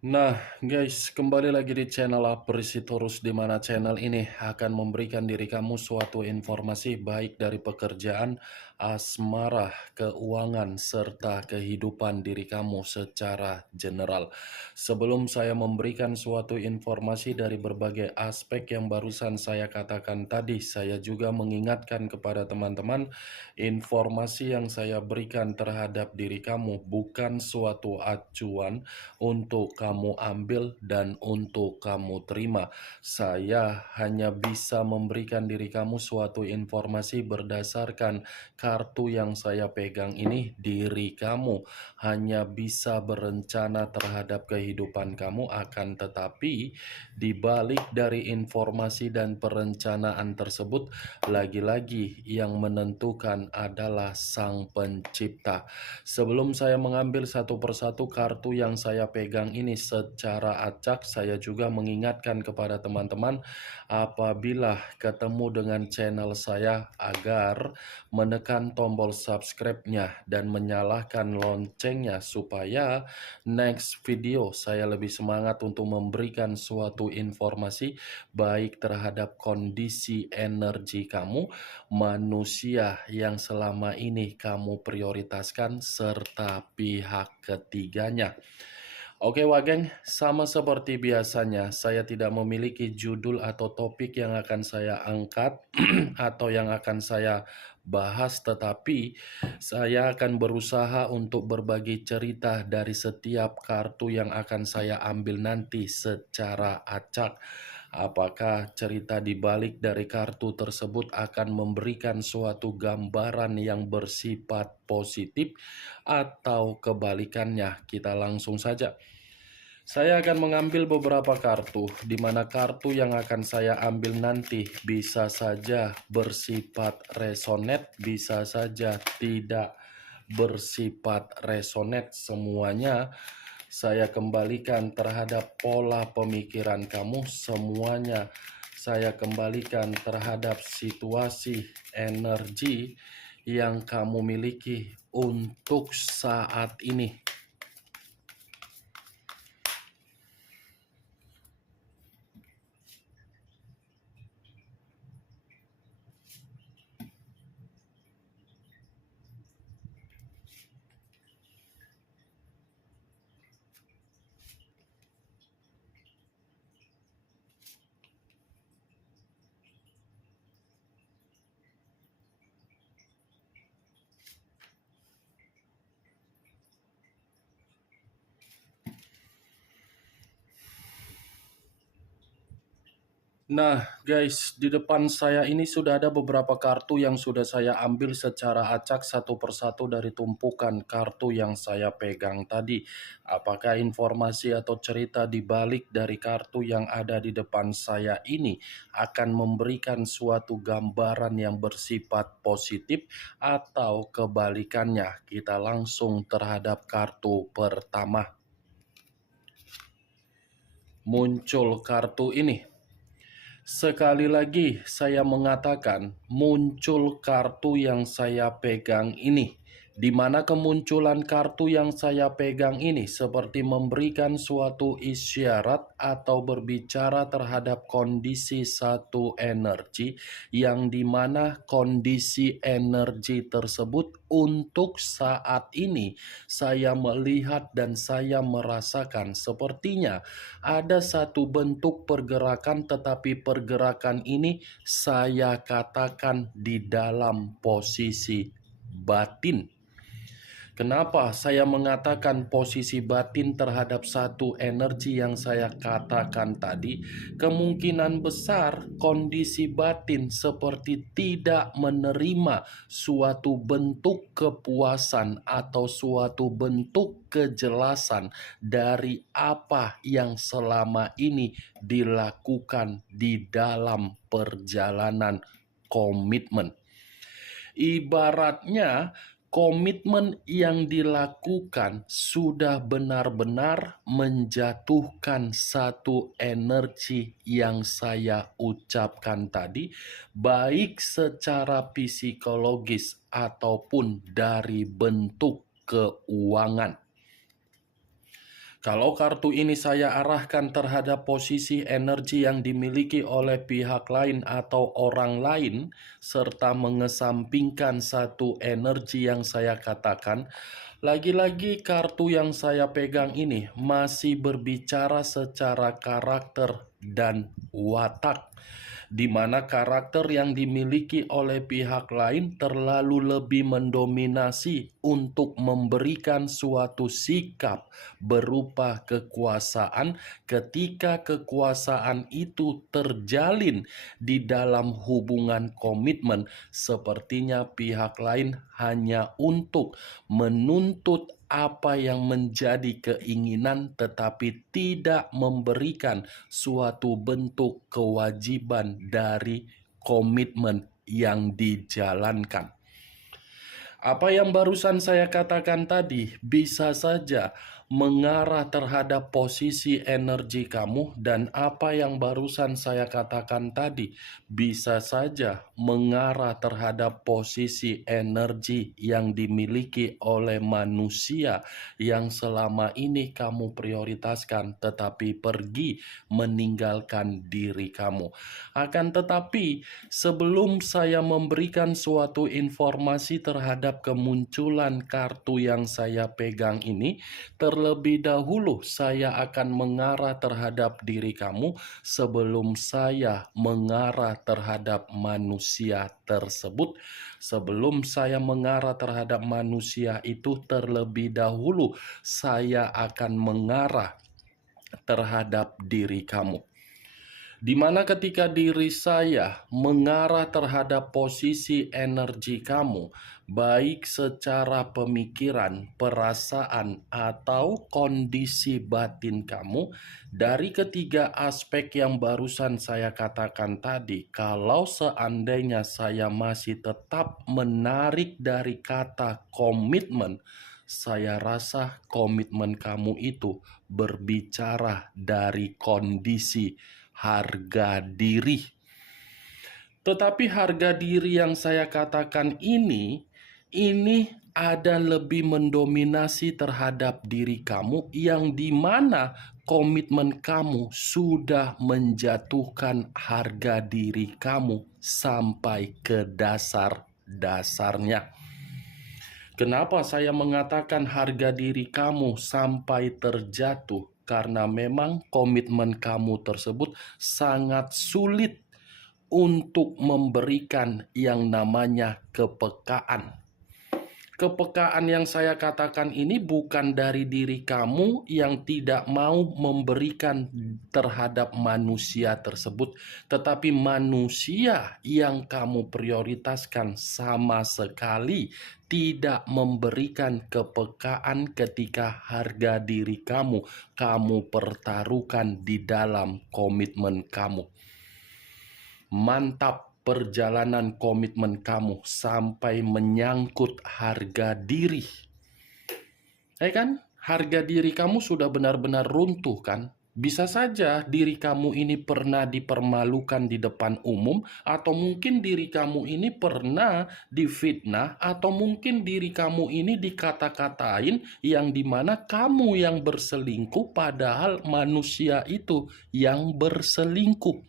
Nah, guys, kembali lagi di channel Apresitorus, di mana channel ini akan memberikan diri kamu suatu informasi baik dari pekerjaan, asmara, keuangan, serta kehidupan diri kamu secara general. Sebelum saya memberikan suatu informasi dari berbagai aspek yang barusan saya katakan tadi, saya juga mengingatkan kepada teman-teman, informasi yang saya berikan terhadap diri kamu bukan suatu acuan untuk kamu ambil dan untuk kamu terima. Saya hanya bisa memberikan diri kamu suatu informasi berdasarkan kartu yang saya pegang ini. Diri kamu hanya bisa berencana terhadap kehidupan kamu, akan tetapi di balik dari informasi dan perencanaan tersebut, lagi-lagi yang menentukan adalah Sang Pencipta. Sebelum saya mengambil satu persatu kartu yang saya pegang ini secara acak, saya juga mengingatkan kepada teman-teman apabila ketemu dengan channel saya agar menekan tombol subscribe-nya dan menyalakan loncengnya supaya next video saya lebih semangat untuk memberikan suatu informasi baik terhadap kondisi energi kamu, manusia yang selama ini kamu prioritaskan, serta pihak ketiganya. Oke Wageng, sama seperti biasanya, saya tidak memiliki judul atau topik yang akan saya angkat atau yang akan saya bahas, tetapi saya akan berusaha untuk berbagi cerita dari setiap kartu yang akan saya ambil nanti secara acak. Apakah cerita di balik dari kartu tersebut akan memberikan suatu gambaran yang bersifat positif atau kebalikannya? Kita langsung saja. Saya akan mengambil beberapa kartu, di mana kartu yang akan saya ambil nanti bisa saja bersifat resonate, bisa saja tidak bersifat resonate. Semuanya saya kembalikan terhadap pola pemikiran kamu, semuanya saya kembalikan terhadap situasi energi yang kamu miliki untuk saat ini. Nah, guys, di depan saya ini sudah ada beberapa kartu yang sudah saya ambil secara acak satu persatu dari tumpukan kartu yang saya pegang tadi. Apakah informasi atau cerita di balik dari kartu yang ada di depan saya ini akan memberikan suatu gambaran yang bersifat positif atau kebalikannya? Kita langsung terhadap kartu pertama. Muncul kartu ini. Sekali lagi saya mengatakan muncul kartu yang saya pegang ini, di mana kemunculan kartu yang saya pegang ini seperti memberikan suatu isyarat atau berbicara terhadap kondisi satu energi, yang dimana kondisi energi tersebut untuk saat ini saya melihat dan saya merasakan sepertinya ada satu bentuk pergerakan, tetapi pergerakan ini saya katakan di dalam posisi batin. Kenapa saya mengatakan posisi batin terhadap satu energi yang saya katakan tadi? Kemungkinan besar kondisi batin seperti tidak menerima suatu bentuk kepuasan atau suatu bentuk kejelasan dari apa yang selama ini dilakukan di dalam perjalanan komitmen. Ibaratnya komitmen yang dilakukan sudah benar-benar menjatuhkan satu energi yang saya ucapkan tadi, baik secara psikologis ataupun dari bentuk keuangan. Kalau kartu ini saya arahkan terhadap posisi energi yang dimiliki oleh pihak lain atau orang lain, serta mengesampingkan satu energi yang saya katakan, lagi-lagi kartu yang saya pegang ini masih berbicara secara karakter dan watak, di mana karakter yang dimiliki oleh pihak lain terlalu lebih mendominasi untuk memberikan suatu sikap berupa kekuasaan ketika kekuasaan itu terjalin di dalam hubungan komitmen. Sepertinya pihak lain hanya untuk menuntut apa yang menjadi keinginan, tetapi tidak memberikan suatu bentuk kewajiban dari komitmen yang dijalankan. Apa yang barusan saya katakan tadi bisa saja mengarah terhadap posisi energi kamu, dan apa yang barusan saya katakan tadi bisa saja mengarah terhadap posisi energi yang dimiliki oleh manusia yang selama ini kamu prioritaskan tetapi pergi meninggalkan diri kamu. Akan tetapi, sebelum saya memberikan suatu informasi terhadap kemunculan kartu yang saya pegang ini, terlebih dahulu saya akan mengarah terhadap diri kamu sebelum saya mengarah terhadap manusia tersebut. Sebelum saya mengarah terhadap manusia itu, terlebih dahulu saya akan mengarah terhadap diri kamu. Di mana ketika diri saya mengarah terhadap posisi energi kamu, baik secara pemikiran, perasaan, atau kondisi batin kamu, dari ketiga aspek yang barusan saya katakan tadi, kalau seandainya saya masih tetap menarik dari kata komitmen, saya rasa komitmen kamu itu berbicara dari kondisi harga diri. Tetapi harga diri yang saya katakan ini ada lebih mendominasi terhadap diri kamu, yang dimana komitmen kamu sudah menjatuhkan harga diri kamu sampai ke dasar-dasarnya. Kenapa saya mengatakan harga diri kamu sampai terjatuh? Karena memang komitmen kamu tersebut sangat sulit untuk memberikan yang namanya kepekaan. Kepekaan yang saya katakan ini bukan dari diri kamu yang tidak mau memberikan terhadap manusia tersebut, tetapi manusia yang kamu prioritaskan sama sekali tidak memberikan kepekaan ketika harga diri kamu pertaruhkan di dalam komitmen kamu. Mantap perjalanan komitmen kamu sampai menyangkut harga diri. Kan? Harga diri kamu sudah benar-benar runtuh kan? Bisa saja diri kamu ini pernah dipermalukan di depan umum, atau mungkin diri kamu ini pernah difitnah, atau mungkin diri kamu ini dikata-katain yang dimana kamu yang berselingkuh padahal manusia itu yang berselingkuh.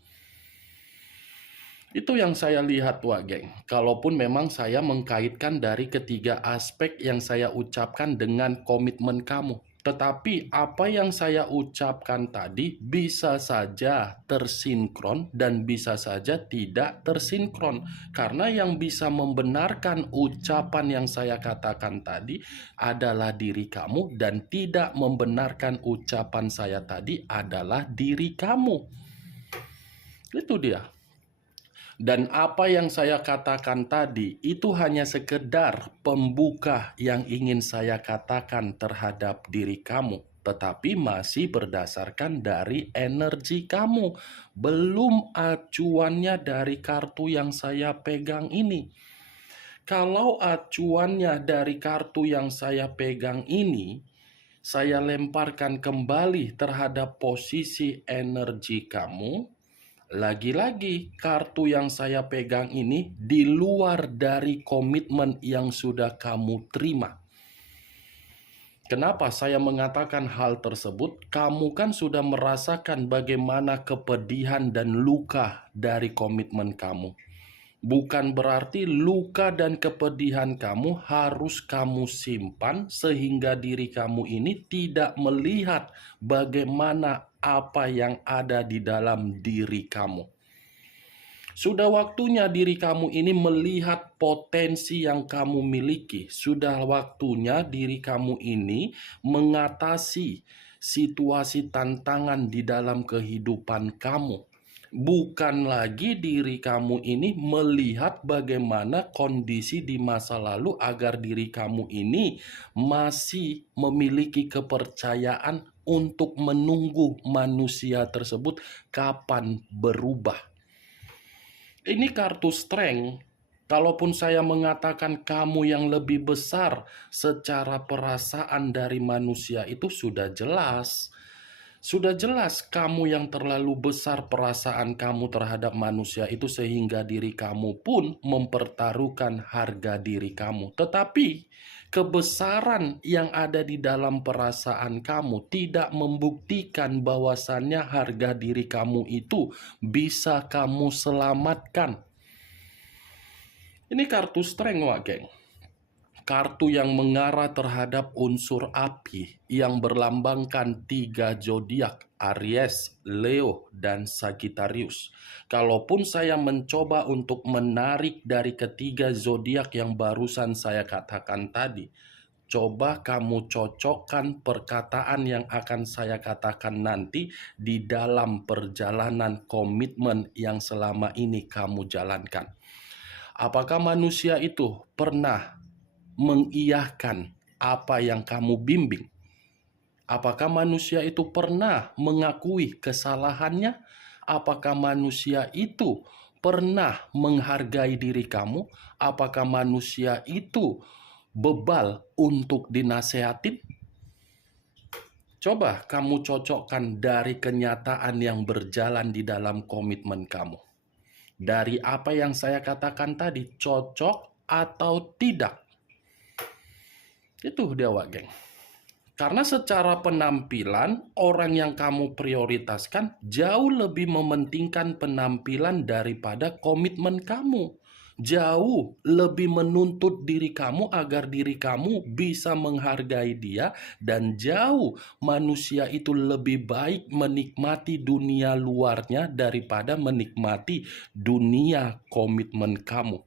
Itu yang saya lihat, wah geng. Kalaupun memang saya mengkaitkan dari ketiga aspek yang saya ucapkan dengan komitmen kamu. Tetapi apa yang saya ucapkan tadi bisa saja tersinkron dan bisa saja tidak tersinkron. Karena yang bisa membenarkan ucapan yang saya katakan tadi adalah diri kamu, dan tidak membenarkan ucapan saya tadi adalah diri kamu. Itu dia. Dan apa yang saya katakan tadi itu hanya sekedar pembuka yang ingin saya katakan terhadap diri kamu, tetapi masih berdasarkan dari energi kamu, belum acuannya dari kartu yang saya pegang ini. Kalau acuannya dari kartu yang saya pegang ini, saya lemparkan kembali terhadap posisi energi kamu. Lagi-lagi, kartu yang saya pegang ini di luar dari komitmen yang sudah kamu terima. Kenapa saya mengatakan hal tersebut? Kamu kan sudah merasakan bagaimana kepedihan dan luka dari komitmen kamu. Bukan berarti luka dan kepedihan kamu harus kamu simpan sehingga diri kamu ini tidak melihat bagaimana apa yang ada di dalam diri kamu. Sudah waktunya diri kamu ini melihat potensi yang kamu miliki. Sudah waktunya diri kamu ini mengatasi situasi tantangan di dalam kehidupan kamu. Bukan lagi diri kamu ini melihat bagaimana kondisi di masa lalu agar diri kamu ini masih memiliki kepercayaan untuk menunggu manusia tersebut kapan berubah. Ini kartu strength. Kalaupun saya mengatakan kamu yang lebih besar secara perasaan dari manusia itu sudah jelas. Sudah jelas kamu yang terlalu besar perasaan kamu terhadap manusia itu sehingga diri kamu pun mempertaruhkan harga diri kamu. Tetapi kebesaran yang ada di dalam perasaan kamu tidak membuktikan bahwasannya harga diri kamu itu bisa kamu selamatkan. Ini kartu strength, Wak Geng. Kartu yang mengarah terhadap unsur api yang berlambangkan 3 zodiak, Aries, Leo, dan Sagittarius. Kalaupun saya mencoba untuk menarik dari ketiga zodiak yang barusan saya katakan tadi, coba kamu cocokkan perkataan yang akan saya katakan nanti di dalam perjalanan komitmen yang selama ini kamu jalankan. Apakah manusia itu pernah mengiyahkan apa yang kamu bimbing? Apakah manusia itu pernah mengakui kesalahannya? Apakah manusia itu pernah menghargai diri kamu? Apakah manusia itu bebal untuk dinasehatin? Coba kamu cocokkan dari kenyataan yang berjalan di dalam komitmen kamu. Dari apa yang saya katakan tadi, cocok atau tidak? Itu dia, Wak Geng. Karena secara penampilan, orang yang kamu prioritaskan jauh lebih mementingkan penampilan daripada komitmen kamu. Jauh lebih menuntut diri kamu agar diri kamu bisa menghargai dia, dan jauh manusia itu lebih baik menikmati dunia luarnya daripada menikmati dunia komitmen kamu.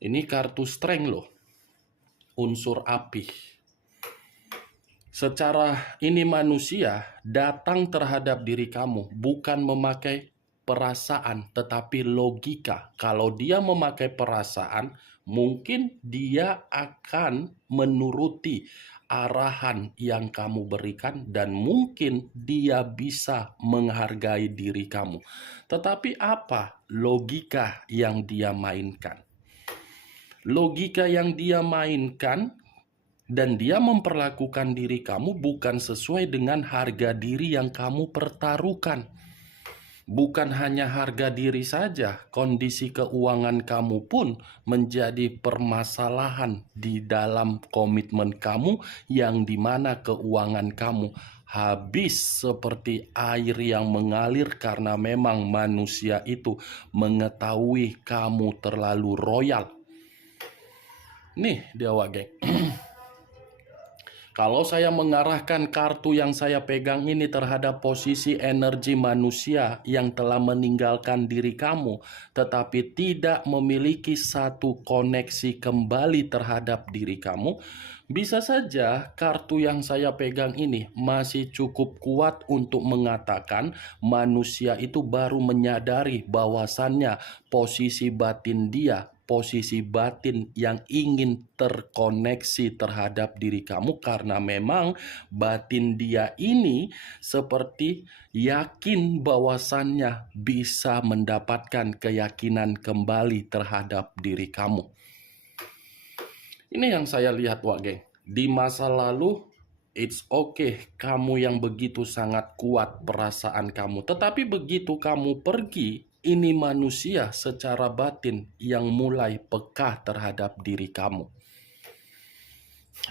Ini kartu strength loh. Unsur api. Secara ini manusia datang terhadap diri kamu bukan memakai perasaan tetapi logika. Kalau dia memakai perasaan, mungkin dia akan menuruti arahan yang kamu berikan dan mungkin dia bisa menghargai diri kamu. Tetapi apa logika yang dia mainkan? Logika yang dia mainkan dan dia memperlakukan diri kamu bukan sesuai dengan harga diri yang kamu pertaruhkan. Bukan hanya harga diri saja, kondisi keuangan kamu pun menjadi permasalahan di dalam komitmen kamu yang dimana keuangan kamu habis seperti air yang mengalir karena memang manusia itu mengetahui kamu terlalu royal. Nih dia, Wak Geng. Kalau saya mengarahkan kartu yang saya pegang ini terhadap posisi energi manusia yang telah meninggalkan diri kamu, tetapi tidak memiliki satu koneksi kembali terhadap diri kamu, bisa saja kartu yang saya pegang ini masih cukup kuat untuk mengatakan manusia itu baru menyadari bahwasannya posisi batin dia, posisi batin yang ingin terkoneksi terhadap diri kamu karena memang batin dia ini seperti yakin bahwasannya bisa mendapatkan keyakinan kembali terhadap diri kamu. Ini yang saya lihat, Wak Geng. Di masa lalu, it's okay kamu yang begitu sangat kuat perasaan kamu. Tetapi begitu kamu pergi, ini manusia secara batin yang mulai peka terhadap diri kamu.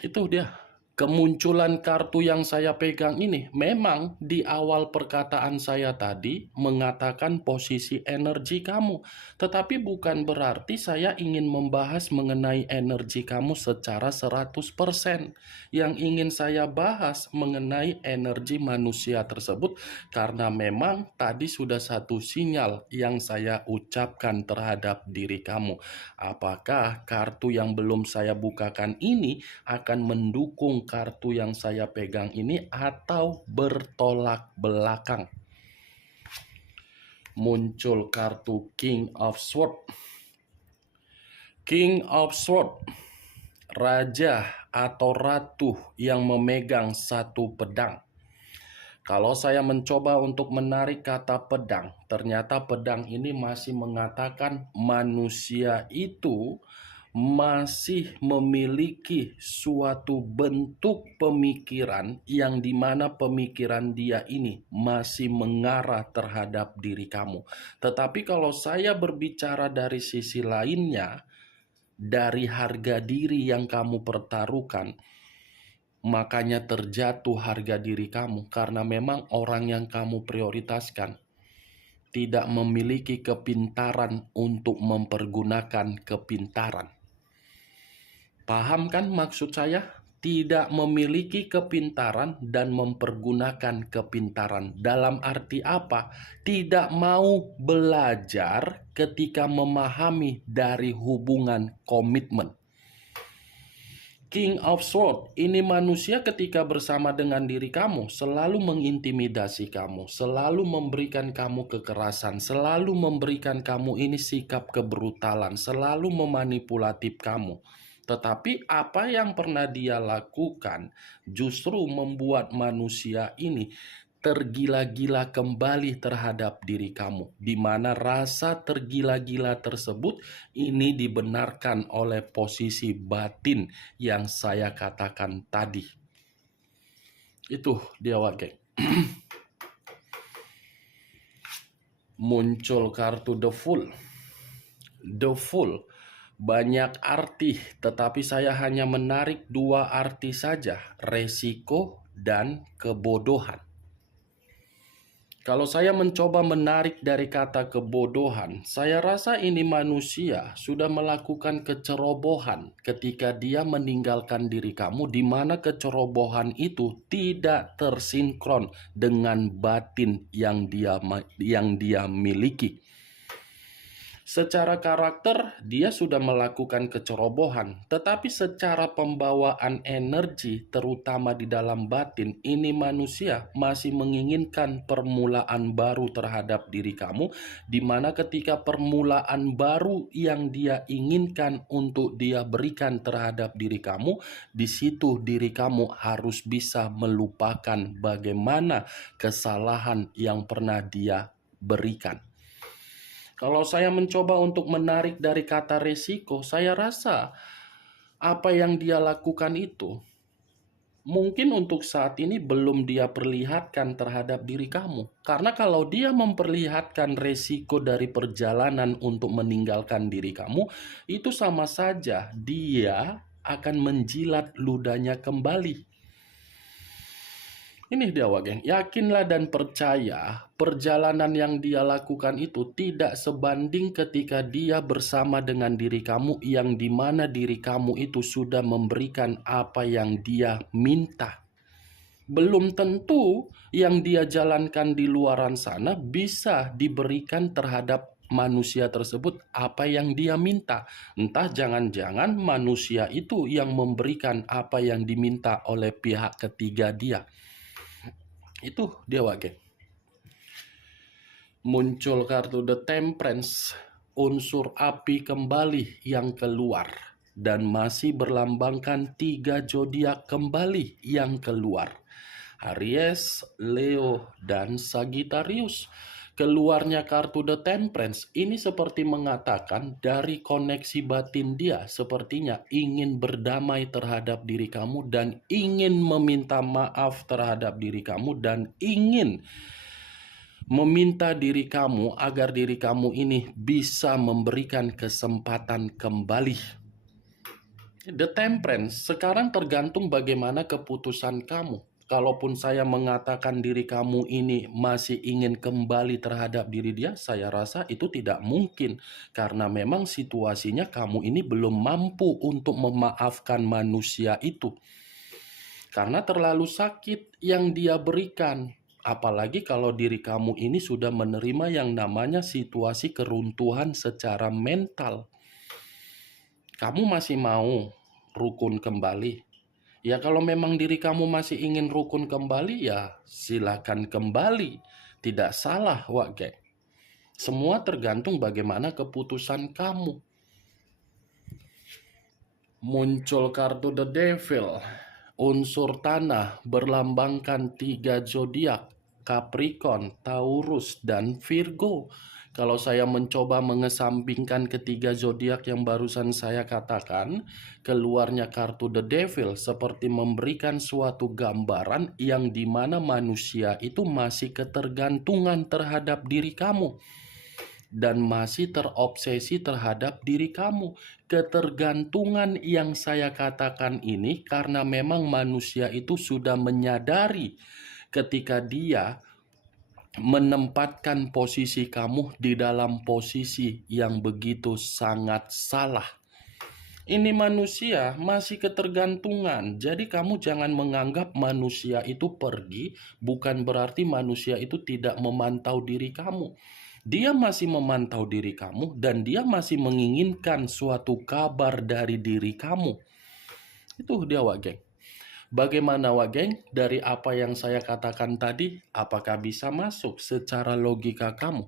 Itu dia Kemunculan kartu yang saya pegang ini memang di awal perkataan saya tadi mengatakan posisi energi kamu, tetapi bukan berarti saya ingin membahas mengenai energi kamu secara 100%. Yang ingin saya bahas mengenai energi manusia tersebut karena memang tadi sudah satu sinyal yang saya ucapkan terhadap diri kamu. Apakah kartu yang belum saya bukakan ini akan mendukung kartu yang saya pegang ini atau bertolak belakang? Muncul kartu King of Swords. King of Swords, raja atau ratu yang memegang satu pedang. Kalau saya mencoba untuk menarik kata pedang, ternyata pedang ini masih mengatakan manusia itu masih memiliki suatu bentuk pemikiran yang dimana pemikiran dia ini masih mengarah terhadap diri kamu. Tetapi kalau saya berbicara dari sisi lainnya, dari harga diri yang kamu pertaruhkan, makanya terjatuh harga diri kamu karena memang orang yang kamu prioritaskan tidak memiliki kepintaran untuk mempergunakan kepintaran. Paham kan maksud saya? Tidak memiliki kepintaran dan mempergunakan kepintaran. Dalam arti apa? Tidak mau belajar ketika memahami dari hubungan komitmen. King of Swords, ini manusia ketika bersama dengan diri kamu selalu mengintimidasi kamu, selalu memberikan kamu kekerasan, selalu memberikan kamu ini sikap kebrutalan, selalu memanipulatif kamu. Tetapi apa yang pernah dia lakukan justru membuat manusia ini tergila-gila kembali terhadap diri kamu, di mana rasa tergila-gila tersebut ini dibenarkan oleh posisi batin yang saya katakan tadi. Itu dia geng. Muncul kartu The Fool. The Fool banyak arti, tetapi saya hanya menarik dua arti saja, resiko dan kebodohan. Kalau saya mencoba menarik dari kata kebodohan, saya rasa ini manusia sudah melakukan kecerobohan ketika dia meninggalkan diri kamu, di mana kecerobohan itu tidak tersinkron dengan batin yang dia miliki. Secara karakter, dia sudah melakukan kecerobohan, tetapi secara pembawaan energi, terutama di dalam batin, ini manusia masih menginginkan permulaan baru terhadap diri kamu, di mana ketika permulaan baru yang dia inginkan untuk dia berikan terhadap diri kamu, di situ diri kamu harus bisa melupakan bagaimana kesalahan yang pernah dia berikan. Kalau saya mencoba untuk menarik dari kata resiko, saya rasa apa yang dia lakukan itu mungkin untuk saat ini belum dia perlihatkan terhadap diri kamu. Karena kalau dia memperlihatkan resiko dari perjalanan untuk meninggalkan diri kamu, itu sama saja dia akan menjilat ludahnya kembali. Ini dia geng, yakinlah dan percaya perjalanan yang dia lakukan itu tidak sebanding ketika dia bersama dengan diri kamu, yang dimana diri kamu itu sudah memberikan apa yang dia minta. Belum tentu yang dia jalankan di luaran sana bisa diberikan terhadap manusia tersebut apa yang dia minta. Entah jangan-jangan manusia itu yang memberikan apa yang diminta oleh pihak ketiga dia. Itu dia geng. Muncul kartu The Temperance, unsur api kembali yang keluar, dan masih berlambangkan 3 zodiak kembali yang keluar. Aries, Leo, dan Sagittarius. Keluarnya kartu The Temperance ini seperti mengatakan dari koneksi batin dia sepertinya ingin berdamai terhadap diri kamu dan ingin meminta maaf terhadap diri kamu dan ingin meminta diri kamu agar diri kamu ini bisa memberikan kesempatan kembali. The Temperance, sekarang tergantung bagaimana keputusan kamu. Kalaupun saya mengatakan diri kamu ini masih ingin kembali terhadap diri dia, saya rasa itu tidak mungkin. Karena memang situasinya kamu ini belum mampu untuk memaafkan manusia itu. Karena terlalu sakit yang dia berikan. Apalagi kalau diri kamu ini sudah menerima yang namanya situasi keruntuhan secara mental. Kamu masih mau rukun kembali? Ya kalau memang diri kamu masih ingin rukun kembali, ya silakan kembali. Tidak salah, Wak Geng. Semua tergantung bagaimana keputusan kamu. Muncul kartu The Devil. Unsur tanah berlambangkan 3 zodiak, Capricorn, Taurus, dan Virgo. Kalau saya mencoba mengesampingkan ketiga zodiak yang barusan saya katakan, keluarnya kartu The Devil seperti memberikan suatu gambaran yang dimana manusia itu masih ketergantungan terhadap diri kamu dan masih terobsesi terhadap diri kamu. Ketergantungan yang saya katakan ini karena memang manusia itu sudah menyadari ketika dia menempatkan posisi kamu di dalam posisi yang begitu sangat salah. Ini manusia masih ketergantungan. Jadi kamu jangan menganggap manusia itu pergi, bukan berarti manusia itu tidak memantau diri kamu. Dia masih memantau diri kamu dan dia masih menginginkan suatu kabar dari diri kamu. Itu dia, Wak Geng. Bagaimana, Wak Geng? Dari apa yang saya katakan tadi, apakah bisa masuk secara logika kamu?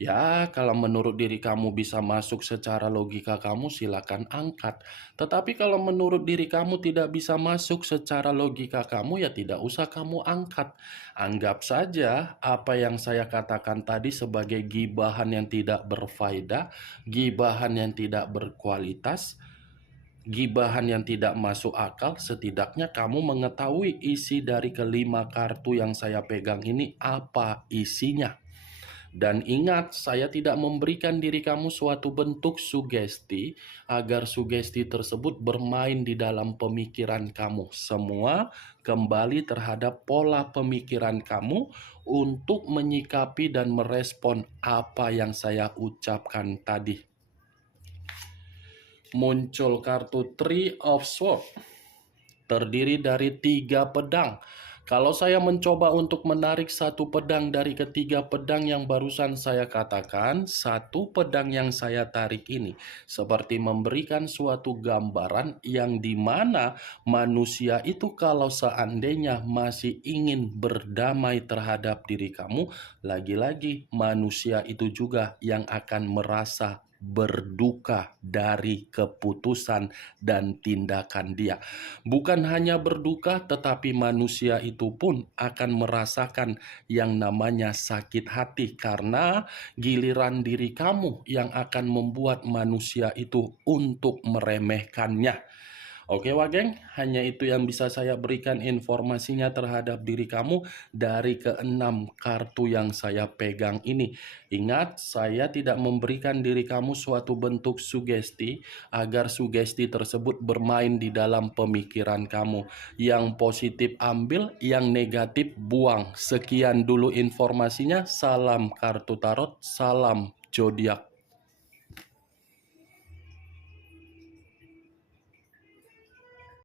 Ya, kalau menurut diri kamu bisa masuk secara logika kamu, silakan angkat. Tetapi kalau menurut diri kamu tidak bisa masuk secara logika kamu, ya tidak usah kamu angkat. Anggap saja apa yang saya katakan tadi sebagai gibahan yang tidak berfaedah, gibahan yang tidak berkualitas, gibahan yang tidak masuk akal. Setidaknya kamu mengetahui isi dari kelima kartu yang saya pegang ini apa isinya. Dan ingat, saya tidak memberikan diri kamu suatu bentuk sugesti agar sugesti tersebut bermain di dalam pemikiran kamu. Semua kembali terhadap pola pemikiran kamu untuk menyikapi dan merespon apa yang saya ucapkan tadi. Muncul kartu Three of Swords, terdiri dari 3 pedang. Kalau saya mencoba untuk menarik satu pedang dari ketiga pedang yang barusan saya katakan, satu pedang yang saya tarik ini seperti memberikan suatu gambaran yang dimana manusia itu kalau seandainya masih ingin berdamai terhadap diri kamu, lagi-lagi manusia itu juga yang akan merasa berduka dari keputusan dan tindakan dia. Bukan hanya berduka, tetapi manusia itu pun akan merasakan yang namanya sakit hati karena giliran diri kamu yang akan membuat manusia itu untuk meremehkannya. Oke, Wak Geng, hanya itu yang bisa saya berikan informasinya terhadap diri kamu dari keenam kartu yang saya pegang ini. Ingat, saya tidak memberikan diri kamu suatu bentuk sugesti agar sugesti tersebut bermain di dalam pemikiran kamu. Yang positif ambil, yang negatif buang. Sekian dulu informasinya. Salam kartu tarot, salam zodiak.